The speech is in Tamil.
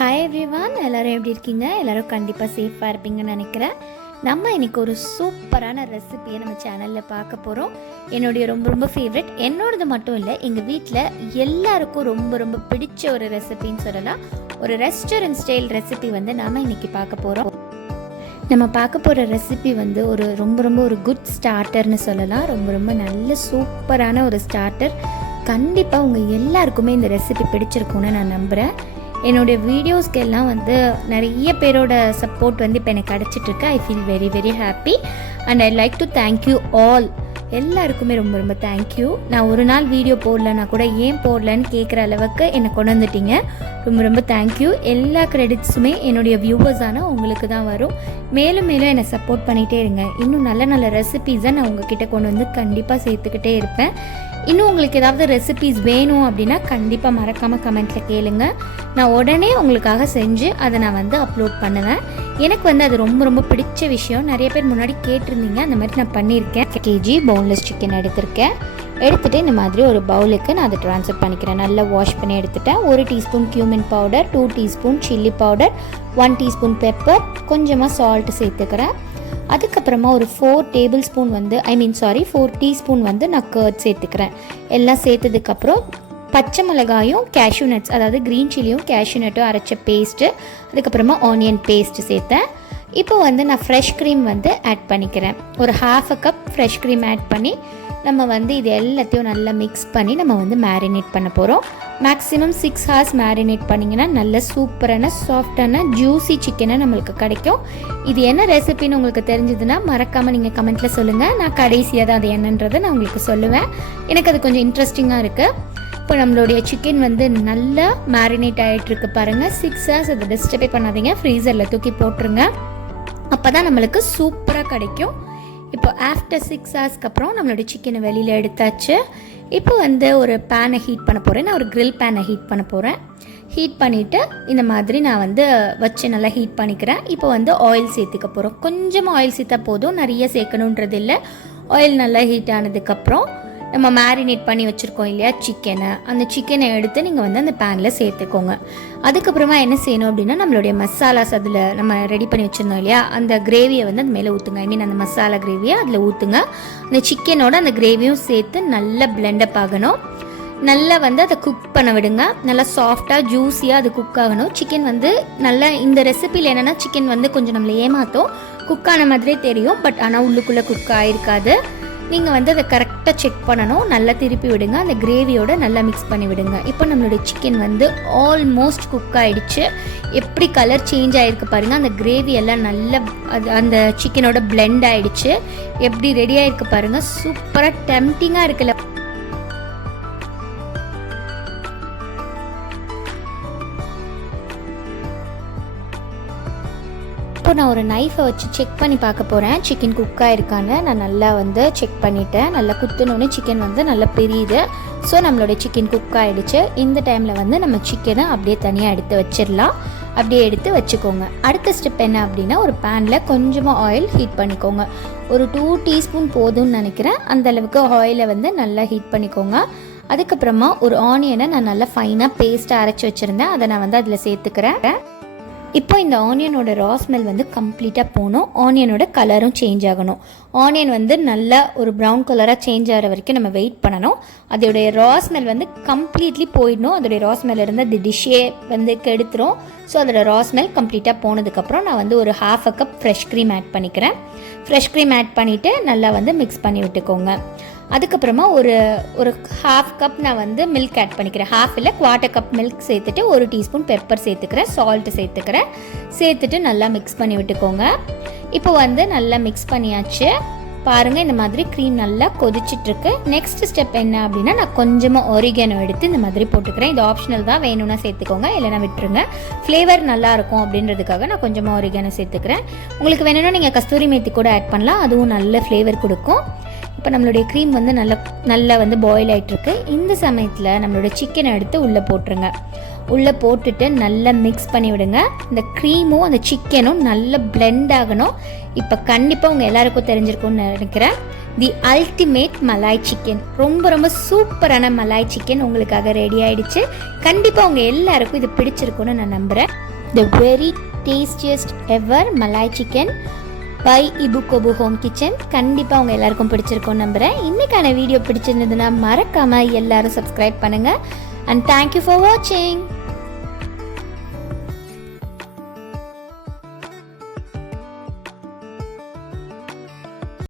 ஹாய் எவ்ரிவான், எல்லோரும் எப்படி இருக்கீங்க? எல்லோரும் கண்டிப்பாக சேஃபாக இருப்பீங்கன்னு நினைக்கிறேன். நம்ம இன்றைக்கி ஒரு சூப்பரான ரெசிபியை நம்ம சேனலில் பார்க்க போகிறோம். என்னுடைய ரொம்ப ஃபேவரட், என்னோடது மட்டும் இல்லை, எங்கள் வீட்டில் எல்லாருக்கும் ரொம்ப பிடிச்ச ஒரு ரெசிபின்னு சொல்லலாம். ஒரு ரெஸ்டாரண்ட் ஸ்டைல் ரெசிபி வந்து நாம் இன்றைக்கி பார்க்க போகிறோம். நம்ம பார்க்க போகிற ரெசிபி வந்து ஒரு ரொம்ப ஒரு குட் ஸ்டார்டர்னு சொல்லலாம். ரொம்ப நல்ல சூப்பரான ஒரு ஸ்டார்டர். கண்டிப்பாக உங்கள் எல்லாருக்குமே இந்த ரெசிபி பிடிச்சிருக்குன்னு நான் நம்புகிறேன். என்னுடைய வீடியோஸ்க்கு எல்லாம் வந்து நிறைய பேரோட சப்போர்ட் வந்து இப்போ எனக்கு கிடச்சிட்ருக்கு. I feel very happy and I like to thank you all. எல்லாருக்குமே ரொம்ப தேங்க்யூ. நான் ஒரு நாள் வீடியோ போடலன்னா கூட ஏன் போடலன்னு கேட்குற அளவுக்கு என்னை கொண்டு வந்துட்டீங்க. ரொம்ப தேங்க்யூ. எல்லா கிரெடிட்ஸுமே என்னுடைய வியூவர்ஸான உங்களுக்கு தான் வரும். மேலும் என்னை சப்போர்ட் பண்ணிகிட்டே இருங்க. இன்னும் நல்ல ரெசிபீஸை நான் உங்ககிட்ட கொண்டு வந்து கண்டிப்பாக சேர்த்துக்கிட்டே இருப்பேன். இன்னும் உங்களுக்கு ஏதாவது ரெசிபீஸ் வேணும் அப்படின்னா கண்டிப்பாக மறக்காமல் கமெண்ட்டில் கேளுங்க. நான் உடனே உங்களுக்காக செஞ்சு அதை நான் வந்து அப்லோட் பண்ணுவேன். எனக்கு வந்து அது ரொம்ப பிடிச்ச விஷயம். நிறைய பேர் முன்னாடி கேட்டிருந்தீங்க, அந்த மாதிரி நான் பண்ணியிருக்கேன். கேஜி போன்லெஸ் சிக்கன் எடுத்திருக்கேன். எடுத்துகிட்டு இந்த மாதிரி ஒரு பவுலுக்கு நான் அதை ட்ரான்ஸ்ஃபர் பண்ணிக்கிறேன். நல்லா வாஷ் பண்ணி எடுத்துட்டேன். 1 teaspoon cumin powder, 2 teaspoon chilli powder, 1 teaspoon pepper, கொஞ்சமாக சால்ட்டு சேர்த்துக்கிறேன். அதுக்கப்புறமா ஒரு 4 டீஸ்பூன் வந்து நான் கர்ட் சேர்த்துக்கிறேன். எல்லாம் சேர்த்ததுக்கப்புறம் பச்சை மிளகாயும் கேஷ்யூ நட்ஸ், அதாவது க்ரீன் சில்லியும் கேஷ்யூ நட்டும் அரைச்ச பேஸ்ட்டு, அதுக்கப்புறமா ஆனியன் பேஸ்ட்டு சேர்த்தேன். இப்போ வந்து நான் ஃப்ரெஷ் க்ரீம் வந்து ஆட் பண்ணிக்கிறேன். ஒரு 1/2 கப் ஃப்ரெஷ் க்ரீம் ஆட் பண்ணி நம்ம வந்து இது எல்லாத்தையும் நல்லா மிக்ஸ் பண்ணி நம்ம வந்து மேரினேட் பண்ண போகிறோம். மேக்ஸிமம் 6 hours மேரினேட் பண்ணிங்கன்னா நல்ல சூப்பரான சாஃப்டான ஜூஸி சிக்கனை நம்மளுக்கு கிடைக்கும். இது என்ன ரெசிபின்னு உங்களுக்கு தெரிஞ்சதுன்னா மறக்காமல் நீங்கள் கமெண்ட்டில் சொல்லுங்கள். நான் கடைசியாக தான் அது என்னன்றதை நான் உங்களுக்கு சொல்லுவேன். எனக்கு அது கொஞ்சம் இன்ட்ரெஸ்டிங்காக இருக்குது. இப்போ நம்மளுடைய சிக்கன் வந்து நல்லா மேரினேட் ஆகிட்டுருக்கு பாருங்கள். 6 hours அதை டிஸ்டர்பே பண்ணாதீங்க, ஃப்ரீசரில் தூக்கி போட்டுருங்க. அப்போ தான் நம்மளுக்கு சூப்பராக கிடைக்கும். இப்போ ஆஃப்டர் 6 hours அப்புறம் நம்மளுடைய சிக்கனை வெளியில் எடுத்தாச்சு. இப்போ வந்து ஒரு பேனை ஹீட் பண்ண போகிறேன். நான் ஒரு grill பேனை ஹீட் பண்ண போகிறேன். ஹீட் பண்ணிவிட்டு இந்த மாதிரி நான் வந்து வச்சு நல்லா ஹீட் பண்ணிக்கிறேன். இப்போ வந்து ஆயில் சேர்த்துக்க போகிறோம். கொஞ்சமாக ஆயில் சேர்த்தா போதும், நிறைய சேர்க்கணுன்றது இல்லை. ஆயில் நல்லா ஹீட் ஆனதுக்கப்புறம் நம்ம மேரினேட் பண்ணி வச்சுருக்கோம் இல்லையா சிக்கனை, அந்த சிக்கனை எடுத்து நீங்கள் வந்து அந்த பேனில் சேர்த்துக்கோங்க. அதுக்கப்புறமா என்ன செய்யணும் அப்படின்னா, நம்மளுடைய மசாலாஸ் அதில் நம்ம ரெடி பண்ணி வச்சுருந்தோம் இல்லையா, அந்த கிரேவியை வந்து அது மேலே ஊற்றுங்க. அந்த மசாலா கிரேவியை அதில் ஊற்றுங்க. அந்த சிக்கனோட அந்த கிரேவியும் சேர்த்து நல்லா பிளெண்டப் ஆகணும். நல்லா வந்து அதை குக் பண்ண விடுங்க. நல்லா சாஃப்டாக ஜூஸியாக அது குக் ஆகணும். சிக்கன் வந்து நல்லா இந்த ரெசிபியில் என்னென்னா, சிக்கன் வந்து கொஞ்சம் நம்மளை ஏமாற்றும். குக் ஆன மாதிரியே தெரியும், பட் ஆனால் உள்ளுக்குள்ளே குக் ஆகிருக்காது. நீங்கள் வந்து அதை கரெக்டாக செக் பண்ணணும். நல்லா திருப்பி விடுங்க. அந்த கிரேவியோட நல்லா மிக்ஸ் பண்ணி விடுங்க. இப்போ நம்மளுடைய சிக்கன் வந்து ஆல்மோஸ்ட் குக் ஆகிடுச்சு. எப்படி கலர் சேஞ்ச் ஆகிருக்கு பாருங்கள். அந்த கிரேவி எல்லாம் நல்லா அந்த சிக்கனோட பிளெண்ட் ஆகிடுச்சு. எப்படி ரெடி ஆகிருக்கு பாருங்கள். சூப்பராக டெம்டிங்காக இருக்குல்ல. இப்போ நான் ஒரு நைஃபை வச்சு செக் பண்ணி பார்க்க போகிறேன் சிக்கன் குக்காக இருக்கான்னு. நான் நல்லா வந்து செக் பண்ணிவிட்டேன். நல்லா குத்துனோடனே சிக்கன் வந்து நல்லா பெரியுது. ஸோ நம்மளோட சிக்கன் குக் ஆகிடுச்சு. இந்த டைமில் வந்து நம்ம சிக்கனை அப்படியே தனியாக எடுத்து வச்சிடலாம். அப்படியே எடுத்து வச்சுக்கோங்க. அடுத்த ஸ்டெப் என்ன அப்படின்னா, ஒரு பேனில் கொஞ்சமாக ஆயில் ஹீட் பண்ணிக்கோங்க. ஒரு 2 டீஸ்பூன் போதும்னு நினைக்கிறேன். அந்தளவுக்கு ஆயிலை வந்து நல்லா ஹீட் பண்ணிக்கோங்க. அதுக்கப்புறமா ஒரு ஆனியனை நான் நல்லா ஃபைனாக பேஸ்ட்டாக அரைச்சி வச்சுருந்தேன். அதை நான் வந்து அதில் சேர்த்துக்கிறேன். இப்போ இந்த ஆனியனோட ரா ஸ்மெல் வந்து கம்ப்ளீட்டாக போகணும். ஆனியனோட கலரும் சேஞ்ச் ஆகணும். ஆனியன் வந்து நல்லா ஒரு ப்ரௌன் கலராக சேஞ்ச் ஆகிற வரைக்கும் நம்ம வெயிட் பண்ணணும். அதோடைய ரா ஸ்மெல் வந்து கம்ப்ளீட்லி போயிடணும். அதோடைய ரா ஸ்மெல் இருந்து அது டிஷ்ஷே வந்து கெடுத்துரும். ஸோ அதோட ரா ஸ்மெல் கம்ப்ளீட்டாக போனதுக்கப்புறம் நான் வந்து ஒரு 1/2 கப் ஃப்ரெஷ் க்ரீம் ஆட் பண்ணிக்கிறேன். ஃப்ரெஷ் க்ரீம் ஆட் பண்ணிவிட்டு நல்லா வந்து மிக்ஸ் பண்ணி விட்டுக்கோங்க. அதுக்கப்புறமா ஒரு 1/2 கப் நான் வந்து மில்க் ஆட் பண்ணிக்கிறேன். 1/2 இல்லை 1/4 கப் மில்க் சேர்த்துட்டு 1 டீஸ்பூன் பெப்பர் சேர்த்துக்கிறேன். சால்ட்டு சேர்த்துக்கிறேன். சேர்த்துட்டு நல்லா மிக்ஸ் பண்ணி விட்டுக்கோங்க. இப்போ வந்து நல்லா மிக்ஸ் பண்ணியாச்சு பாருங்கள். இந்த மாதிரி க்ரீம் நல்லா கொதிச்சிட்ருக்கு. நெக்ஸ்ட் ஸ்டெப் என்ன அப்படின்னா, நான் கொஞ்சமாக oregano எடுத்து இந்த மாதிரி போட்டுக்கிறேன். இது ஆப்ஷனல் தான், வேணும்னா சேர்த்துக்கோங்க, இல்லைனா விட்டுருங்க. ஃப்ளேவர் நல்லாயிருக்கும் அப்படின்றதுக்காக நான் கொஞ்சமாக oregano சேர்த்துக்கிறேன். உங்களுக்கு வேணும்னா நீங்கள் கஸ்தூரி மேத்தி கூட ஆட் பண்ணலாம், அதுவும் நல்ல ஃப்ளேவர் கொடுக்கும். இப்போ நம்மளுடைய க்ரீம் வந்து நல்லா வந்து பாயில் ஆகிட்டுருக்கு. இந்த சமயத்தில் நம்மளோட சிக்கனை எடுத்து உள்ளே போட்டுருங்க. உள்ளே போட்டுட்டு நல்லா மிக்ஸ் பண்ணி விடுங்க. இந்த க்ரீமும் அந்த சிக்கனும் நல்லா பிளெண்ட் ஆகணும். இப்போ கண்டிப்பாக உங்கள் எல்லாருக்கும் தெரிஞ்சிருக்கும்னு நினைக்கிறேன். தி அல்டிமேட் மலாய் சிக்கன், ரொம்ப ரொம்ப சூப்பரான மலாய் சிக்கன் உங்களுக்காக ரெடி ஆகிடுச்சு. கண்டிப்பாக உங்கள் எல்லாருக்கும் இது பிடிச்சிருக்குன்னு நான் நம்புகிறேன். The very tastiest ever malai chicken by இபுகோபு ஹோம் கிச்சன். கண்டிப்பாக உங்கள் எல்லாருக்கும் பிடிச்சிருக்கும்னு நம்புகிறேன். இன்றைக்கான வீடியோ பிடிச்சிருந்ததுன்னா மறக்காமல் எல்லாரும் சப்ஸ்கிரைப் பண்ணுங்கள். அண்ட் தேங்க்யூ ஃபார் வாட்சிங்.